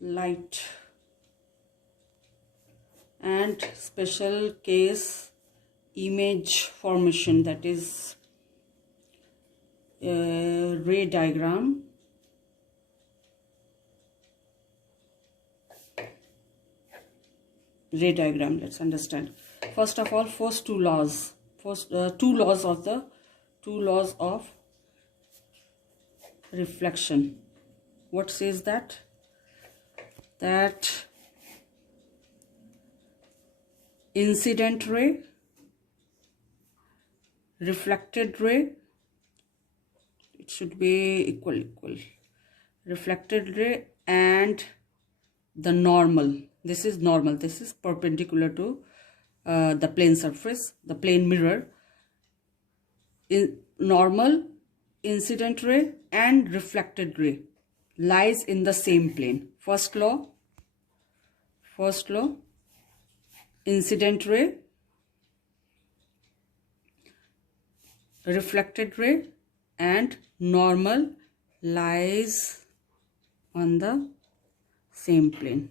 light and special case image formation, that is ray diagram. Let's understand first of all two laws of reflection. What says that incident ray, reflected ray, it should be equal, reflected ray and the normal, this is normal, this is perpendicular to the plane surface, the plane mirror. Normal, incident ray and reflected ray lies in the same plane. First law, incident ray, reflected ray and normal lies on the same plane.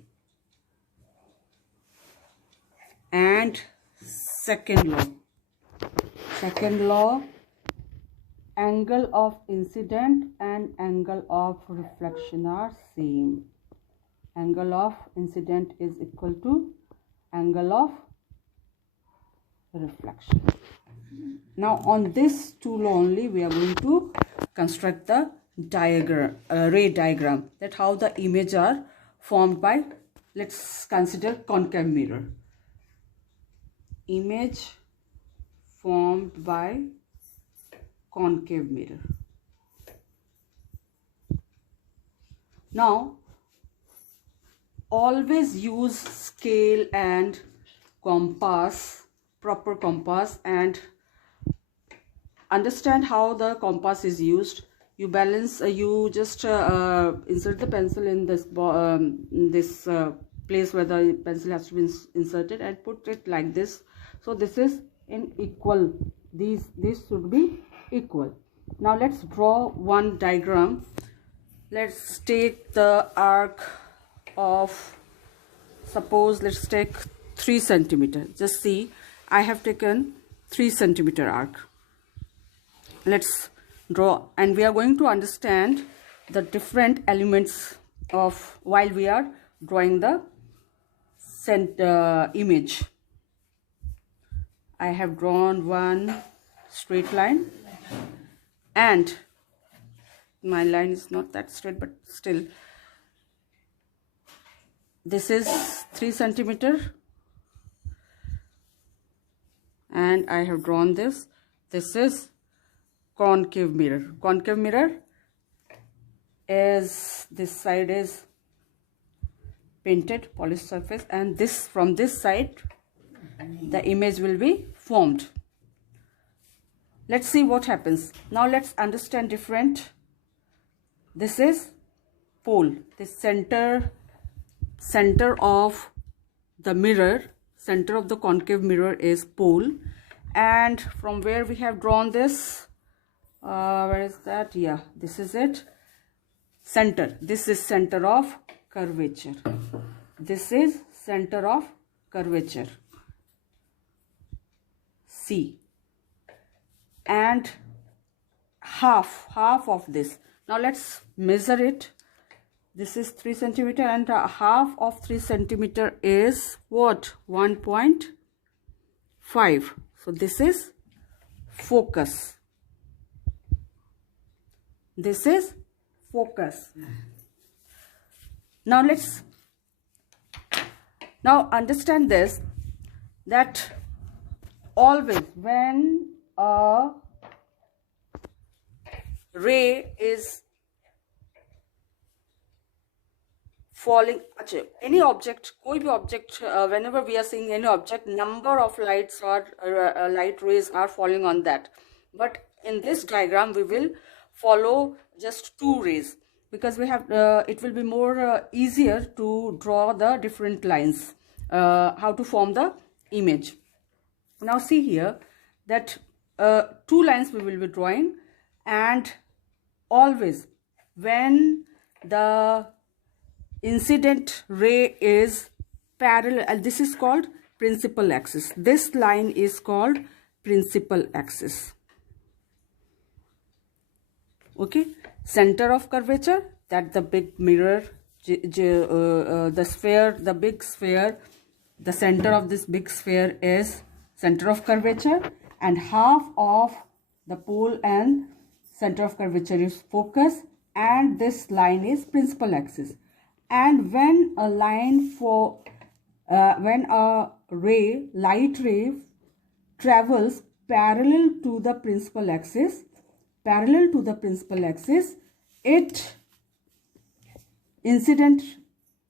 And second law, angle of incident and angle of reflection are same. Angle of incident is equal to angle of reflection. Now on this tool only we are going to construct the diagram, ray diagram, that how the image are formed by, let's consider concave mirror. Image formed by concave mirror. Now always use scale and compass, proper compass, and understand how the compass is used. You balance, you just insert the pencil in this place where the pencil has to be inserted and put it like this. So this is in equal, this should be equal. Now let's draw one diagram. Let's take the arc of, suppose let's take 3 centimeter. Just see, I have taken 3 centimeter arc. Let's draw, and we are going to understand the different elements of while we are drawing the image. I have drawn one straight line, and my line is not that straight, but still this is 3 centimeter, and I have drawn this. This is concave mirror. Concave mirror is, this side is painted polished surface, and this, from this side the image will be formed. Let's see what happens. Now let's understand different. This is pole, this center of the mirror, center of the concave mirror is pole, and from where we have drawn this, where is that? Yeah, this is it, center. This is center of curvature. This is center of curvature, C, and half of this. Now let's measure it. This is 3 centimeter, and half of 3 centimeter is what? 1.5. So this is focus. This is focus. Now let's understand this, that always when a ray is falling, any object, कोई भी object, whenever we are seeing any object, number of lights or light rays are falling on that. But in this diagram we will follow just 2 rays, because we have it will be more easier to draw the different lines, how to form the image. Now see here that 2 lines we will be drawing, and always when the incident ray is parallel, this is called principal axis. This line is called principal axis. Okay, center of curvature, that the big mirror, the sphere, the big sphere, the center of this big sphere is center of curvature, and half of the pole and center of curvature is focus, and this line is principal axis. And when a line for when a ray, light ray, travels parallel to the principal axis, it incident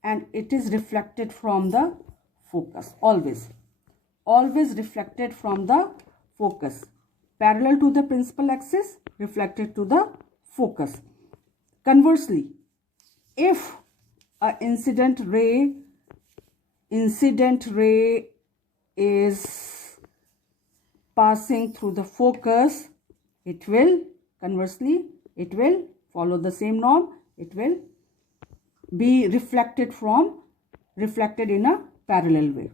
and it is reflected from the focus, always reflected from the focus, parallel to the principal axis, reflected to the focus. Conversely, if a incident ray is passing through the focus, it will follow the same norm. It will be reflected in a parallel way.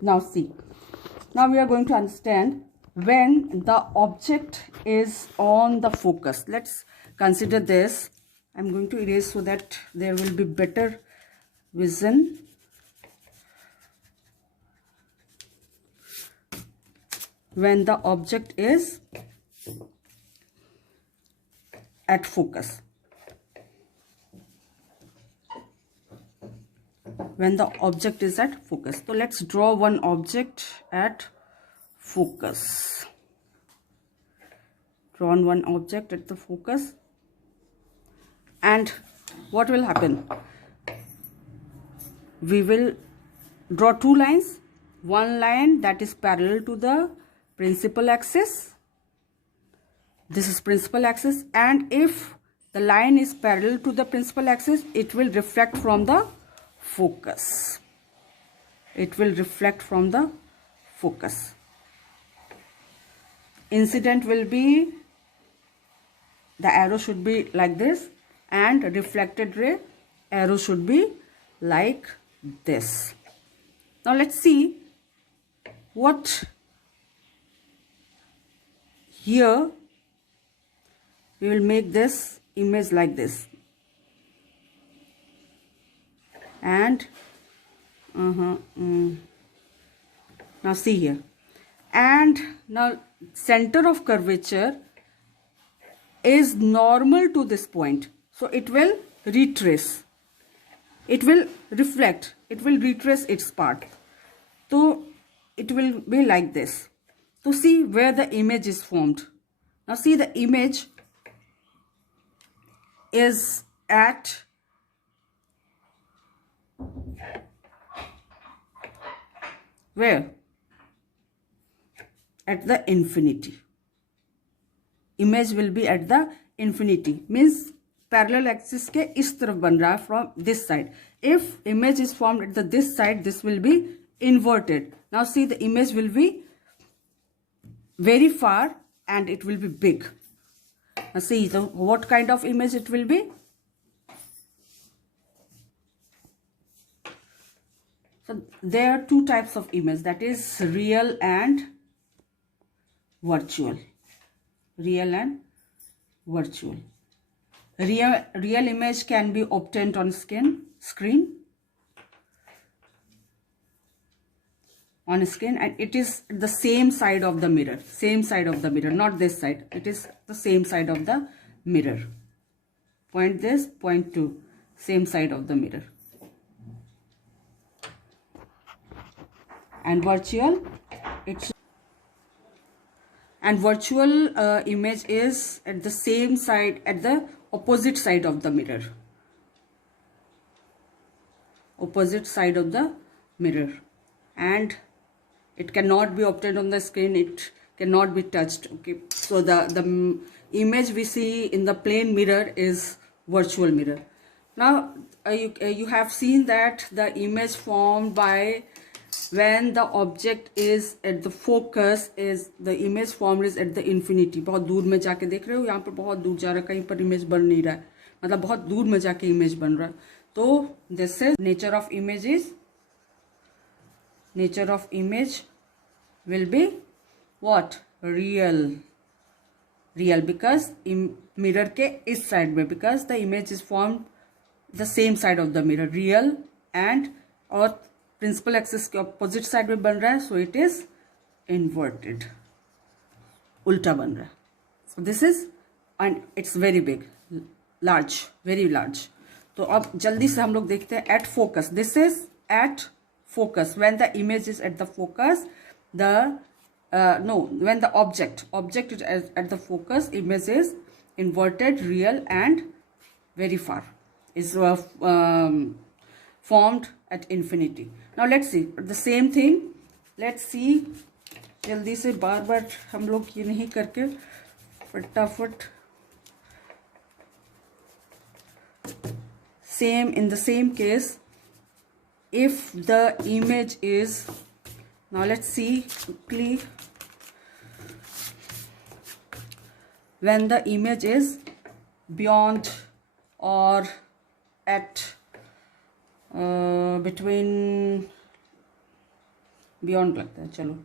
Now see, now we are going to understand when the object is on the focus. Let's consider this. I'm going to erase so that there will be better vision. When the object is at focus. When the object is at focus. So let's draw one object at focus. Drawn one object at the focus. And what will happen? We will draw two lines. One line that is parallel to the principal axis. This is principal axis, and if the line is parallel to the principal axis, it will reflect from the focus. It will reflect from the focus. Incident will be, the arrow should be like this, and reflected ray arrow should be like this. Now let's see what here. We will make this image like this, and now see here, and now center of curvature is normal to this point, so it will retrace, it will reflect, it will retrace its path, so it will be like this. To see where the image is formed. Now see, the image is at where? At the infinity. Image will be at the infinity, means parallel axis के इस तरफ बन रहा है from this side. If image is formed at the this side, this will be inverted. Now see, the image will be very far and it will be big. Now see, so what kind of image it will be? So there are two types of image, that is real and virtual. Real and virtual. Real image can be obtained on screen, and it is the same side of the mirror, not this side. It is the same side of the mirror. Point this, point to same side of the mirror. And virtual, image is at the same side, at the opposite side of the mirror. And it cannot be obtained on the screen, it cannot be touched. Okay, so the image we see in the plane mirror is virtual mirror. Now you have seen that the image formed by when the object is at the focus is the image formed is at the infinity. बहुत दूर में जाके देख रहे हो, यहाँ पर बहुत दूर जा रहा है, कहीं पर इमेज बन नहीं रहा है, मतलब बहुत दूर में जाके इमेज बन रहा है. तो this is nature of image is, nature of image will be what? Real. Real because mirror के इस side में, because the image is formed the same side of the mirror, real, and और principal axis के opposite side में बन रहा है, so it is inverted, उल्टा बन रहा है. So this is, and it's very big, large, very large. तो अब जल्दी से हम लोग देखते हैं at focus. This is at focus. When the image is at the focus, when the object is at the focus, image is inverted, real, and very far, is formed at infinity. Now let's see the same thing. Let's see, जल्दी से बार बार हम लोग ये नहीं करके फटाफट, same in the same case, if the image is, now let's see quickly, when the image is beyond or at between, beyond लगता है, चलो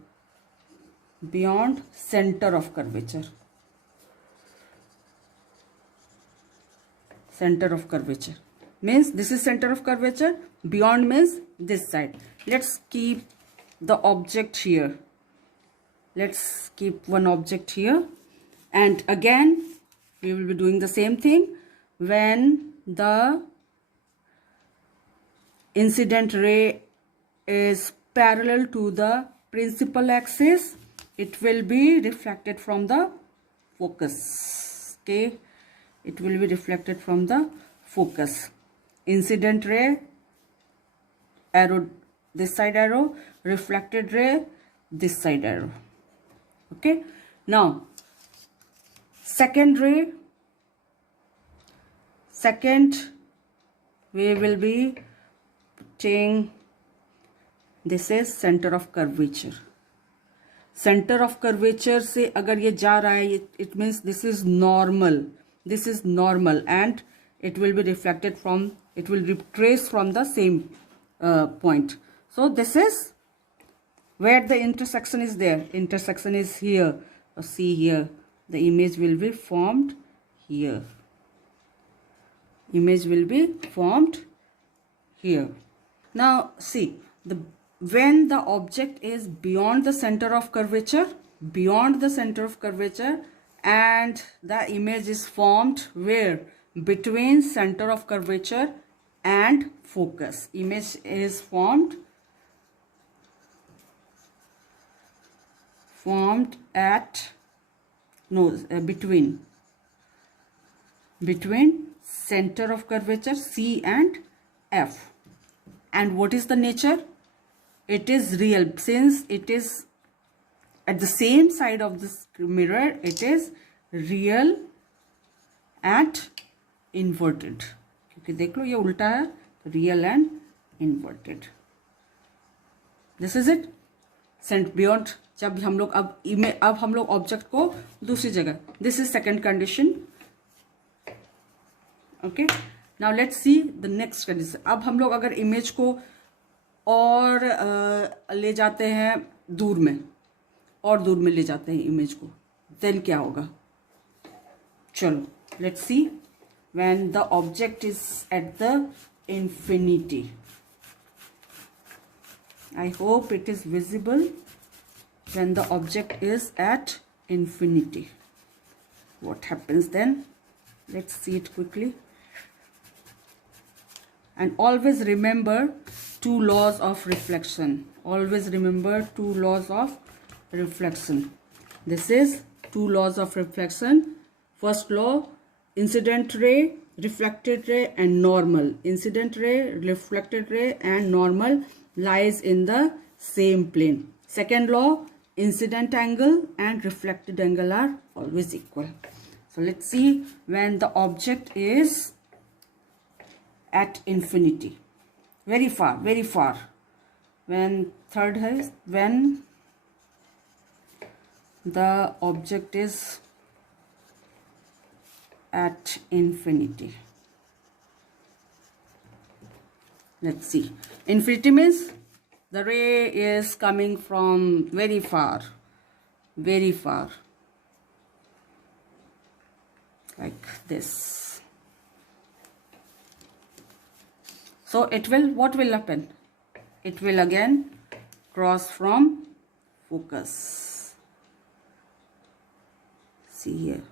beyond center of curvature, center of curvature means this is center of curvature, beyond means this side. Let's keep the object here, let's keep one object here, and again we will be doing the same thing. When the incident ray is parallel to the principal axis, it will be reflected from the focus. Okay, it will be reflected from the focus. Incident ray, arrow this side arrow, reflected ray this side arrow. Okay, now second ray, second we will be putting, this is center of curvature. Center of curvature से अगर ये जा रहा है, it means this is normal, this is normal, and it will be reflected from, it will retrace from the same point. So this is where the intersection is there, intersection is here. So see here, the image will be formed here, image will be formed here. Now see, when the object is beyond the center of curvature, beyond the center of curvature, and the image is formed where? Between center of curvature and focus. Image is formed at, no, between center of curvature C and F. And what is the nature? It is real, since it is at the same side of this mirror, it is real and inverted. क्योंकि देख लो ये उल्टा है, real and inverted. This is it. Sent beyond, जब हम लोग अब हम लोग ऑब्जेक्ट को दूसरी जगह, this is second condition. Okay, now let's see the next condition. अब हम लोग अगर इमेज को और ले जाते हैं दूर में, और दूर में ले जाते हैं इमेज को, then क्या होगा? चलो let's see. When the object is at the infinity, I hope it is visible. When the object is at infinity, what happens then? Let's see it quickly. And always remember two laws of reflection. Always remember two laws of reflection. This is two laws of reflection. First law, incident ray, reflected ray, and normal. Incident ray, reflected ray, and normal lies in the same plane. Second law, incident angle and reflected angle are always equal. So let's see, when the object is at infinity, very far, very far. When third is, when the object is at infinity, Let's see. Infinity means the ray is coming from very far, like this. So it will, what will happen? It will again cross from focus. See here,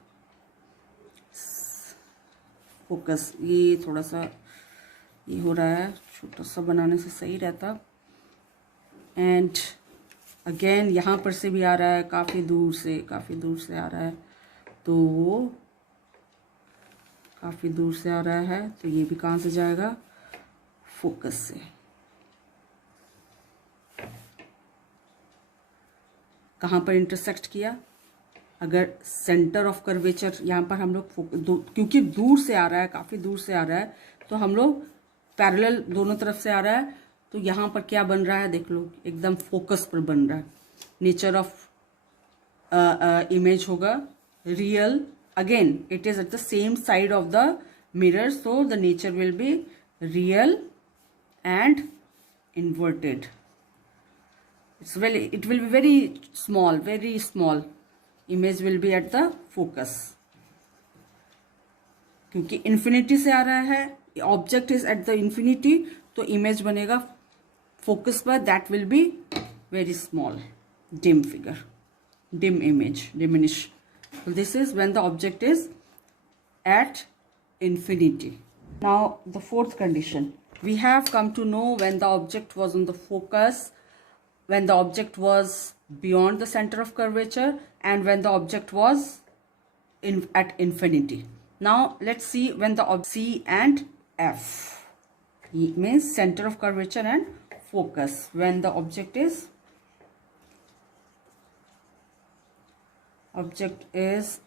focus. ये थोड़ा सा ये हो रहा है, छोटा सा बनाने से सही रहता. एंड अगेन यहाँ पर से भी आ रहा है, काफ़ी दूर से आ रहा है, तो वो काफ़ी दूर से आ रहा है, तो ये भी कहाँ से जाएगा? फोकस से. कहाँ पर इंटरसेक्ट किया? अगर सेंटर ऑफ कर्वेचर यहाँ पर हम लोग क्योंकि दूर से आ रहा है, काफ़ी दूर से आ रहा है, तो हम लोग पैरेलल दोनों तरफ से आ रहा है, तो यहाँ पर क्या बन रहा है देख लो, एकदम फोकस पर बन रहा है. नेचर ऑफ इमेज होगा real. Again it is at the same side of the mirror, so the nature will be real and inverted. It will be very small, image will be at the focus. क्योंकि infinity से आ रहा है, object is at the infinity, तो image बनेगा focus पर, that will be very small, dim figure, dim image, diminish. So this is when the object is at infinity. Now the fourth condition. We have come to know when the object was on the focus, when the object was beyond the center of curvature, and when the object was at infinity. Now let's see when the C and F. It means center of curvature and focus. When the object is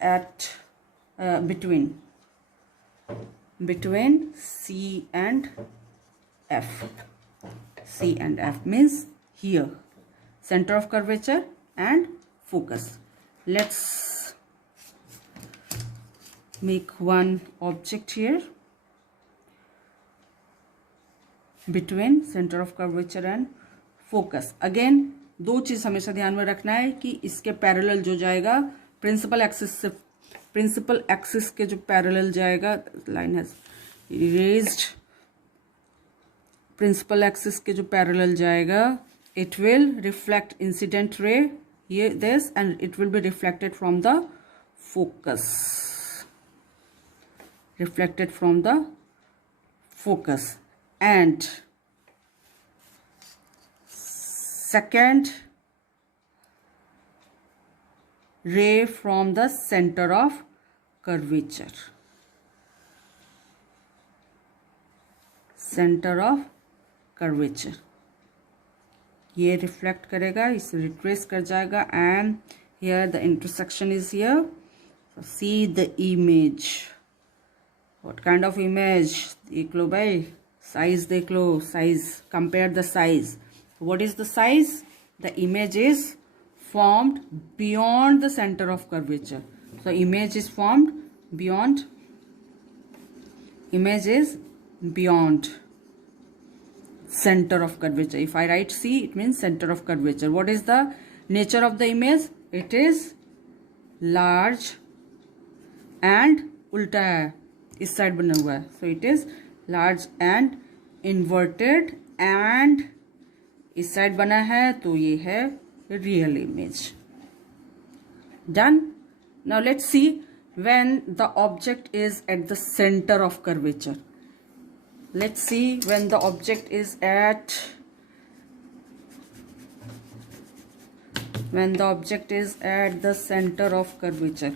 at between C and F. C and F means here, center of curvature and focus. Let's make one object here between center of curvature and focus. Again दो चीज हमेशा ध्यान में रखना है कि इसके parallel जो जाएगा प्रिंसिपल एक्सिस के जो पैरेलल जाएगा, line has erased, principal axis के जो पैरेलल जाएगा, it will reflect incident ray ये this and it will be reflected from the focus, reflected from the focus. And second ray from the center of curvature, center of curvature ये reflect करेगा, इसे retrace कर जाएगा, and here the intersection is here. See the image. What kind of image? देख लो भाई, size देख लो, size, compare the size. What is the size? The image is formed beyond the center of curvature. So image is formed beyond, image is beyond center of curvature. If I write C, it means center of curvature. What is the nature of the image? It is large and उल्टा है, इस side बना हुआ है, so it is large and inverted, and इस side बना है, तो ये है real image. Done. Now let's see when the object is at the centre of curvature. Let's see when the object is at, when the object is at the center of curvature.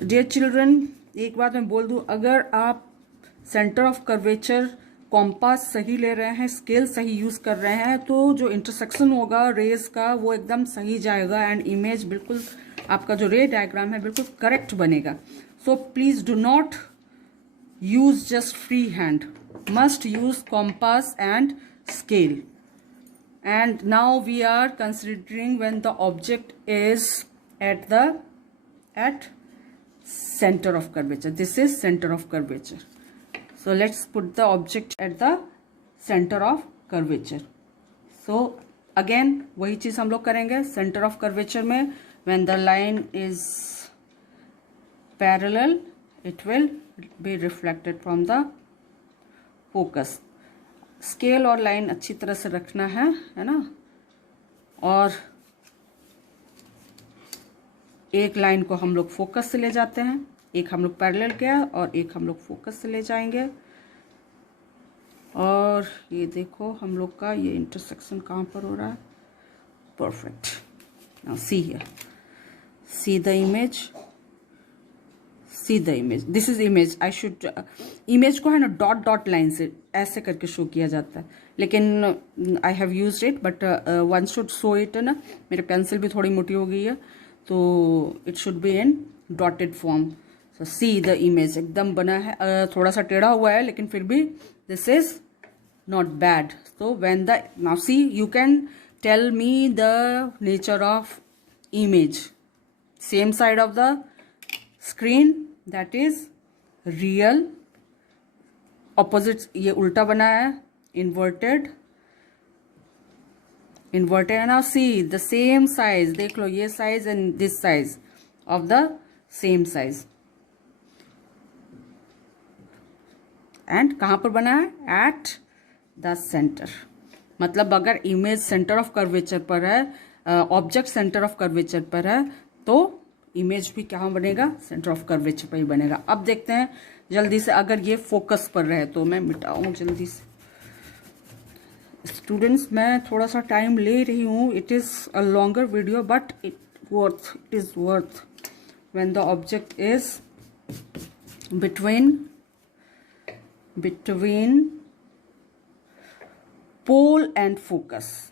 Dear children, एक बात मैं बोल दूं, अगर आप centre of curvature compass सही ले रहे हैं, स्केल सही यूज कर रहे हैं, तो जो इंटरसेक्शन होगा रेज का वो एकदम सही जाएगा, एंड इमेज बिल्कुल आपका जो रे डायग्राम है बिल्कुल करेक्ट बनेगा. So please do not use just free hand, must use compass and scale. And now we are considering when the object is at center of curvature. This is center of curvature. So So let's put the object at the center of curvature. So again वही चीज हम लोग करेंगे. Center of curvature में when the line is parallel, it will be reflected from the focus. Scale और line अच्छी तरह से रखना है ना. और एक लाइन को हम लोग फोकस से ले जाते हैं, एक हम लोग पैरेलल गया और एक हम लोग फोकस से ले जाएंगे. और ये देखो हम लोग का ये इंटरसेक्शन कहाँ पर हो रहा है. Perfect. Now see here, see the image, C the image. This is image. I should image को है ना डॉट डॉट लाइन से ऐसे करके शो किया जाता है, लेकिन I have used it but one should show it ना. मेरे पेंसिल भी थोड़ी मोटी हो गई है तो it should be in dotted form. So C the image एकदम बना है, थोड़ा सा टेढ़ा हुआ है लेकिन फिर भी this is not bad. So when the now see you can tell me the nature of image. Same side of the screen, that is real. Opposite ये उल्टा बना है, inverted. Inverted. Now see the same size. देख लो ये size and this size of the same size. And कहाँ पर बना है? At the center. मतलब अगर image center of curvature पर है, object center of curvature पर है, तो image भी कहाँ बनेगा? Center of curvature पर ही बनेगा. अब देखते हैं जल्दी से. अगर ये focus पर रहे तो मैं मिटाऊँ जल्दी से. स्टूडेंट्स मैं थोड़ा सा टाइम ले रही हूँ. It is a longer video but it is worth when the object is between pole and focus.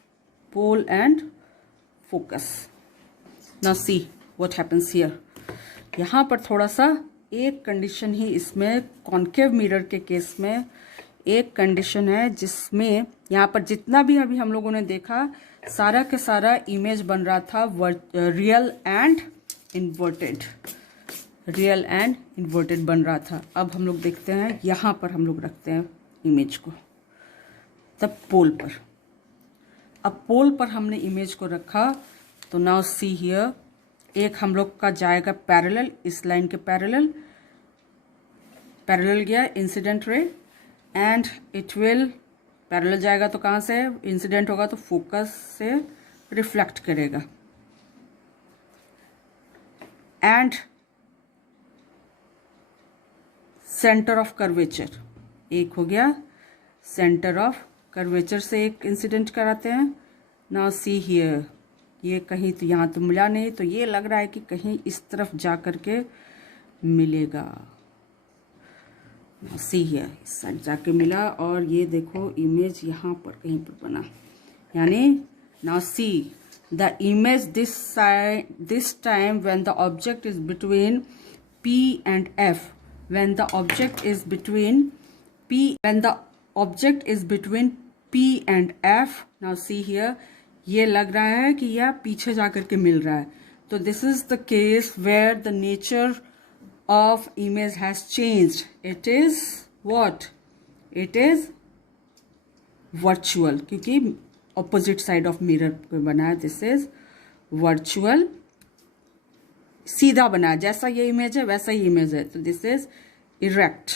Now see what happens here. यहाँ पर थोड़ा सा एक कंडीशन ही इसमें कॉन्केव मिरर के केस में एक कंडीशन है जिसमें यहाँ पर जितना भी अभी हम लोगों ने देखा सारा के सारा इमेज बन रहा था रियल एंड इन्वर्टेड बन रहा था. अब हम लोग देखते हैं यहाँ पर हम लोग रखते हैं इमेज को तब पोल पर. अब पोल पर हमने इमेज को रखा तो नाउ सी हियर, एक हम लोग का जाएगा पैरेलल, इस लाइन के पैरेलल गया incident ray and it will parallel जाएगा तो कहाँ से इंसिडेंट होगा तो फोकस से रिफ्लेक्ट करेगा. एंड सेंटर ऑफ कर्वेचर एक हो गया, सेंटर ऑफ कर्वेचर से एक इंसिडेंट कराते हैं. नाउ सी हियर, ये कहीं तो यहाँ तो मिला नहीं, तो ये लग रहा है कि कहीं इस तरफ जा करके मिलेगा. सी हियर, इस साइड जाके मिला और ये देखो इमेज यहाँ पर कहीं पर बना. यानी now see the image this time when the object is between P and F. When the object is between P and F, now see here, ये लग रहा है कि यह पीछे जाकर के मिल रहा है. तो this is the case where the nature of image has changed. It is what? It is virtual, क्योंकि opposite side of mirror पे बना है. This is virtual. सीधा बना है, जैसा ये इमेज है वैसा ही इमेज है. तो this is erect.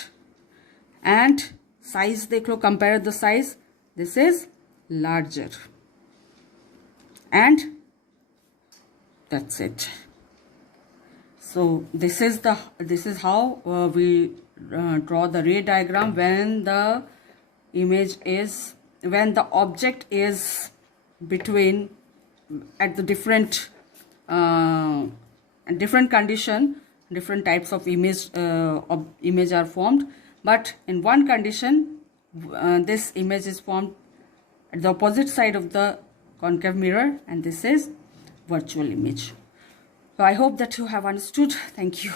And size देख लो, compare the size, this is larger. And that's it. So this is how we draw the ray diagram when the object is between at the different condition, different types of image are formed, but in one condition this image is formed at the opposite side of the concave mirror, and this is virtual image. So I hope that you have understood. Thank you.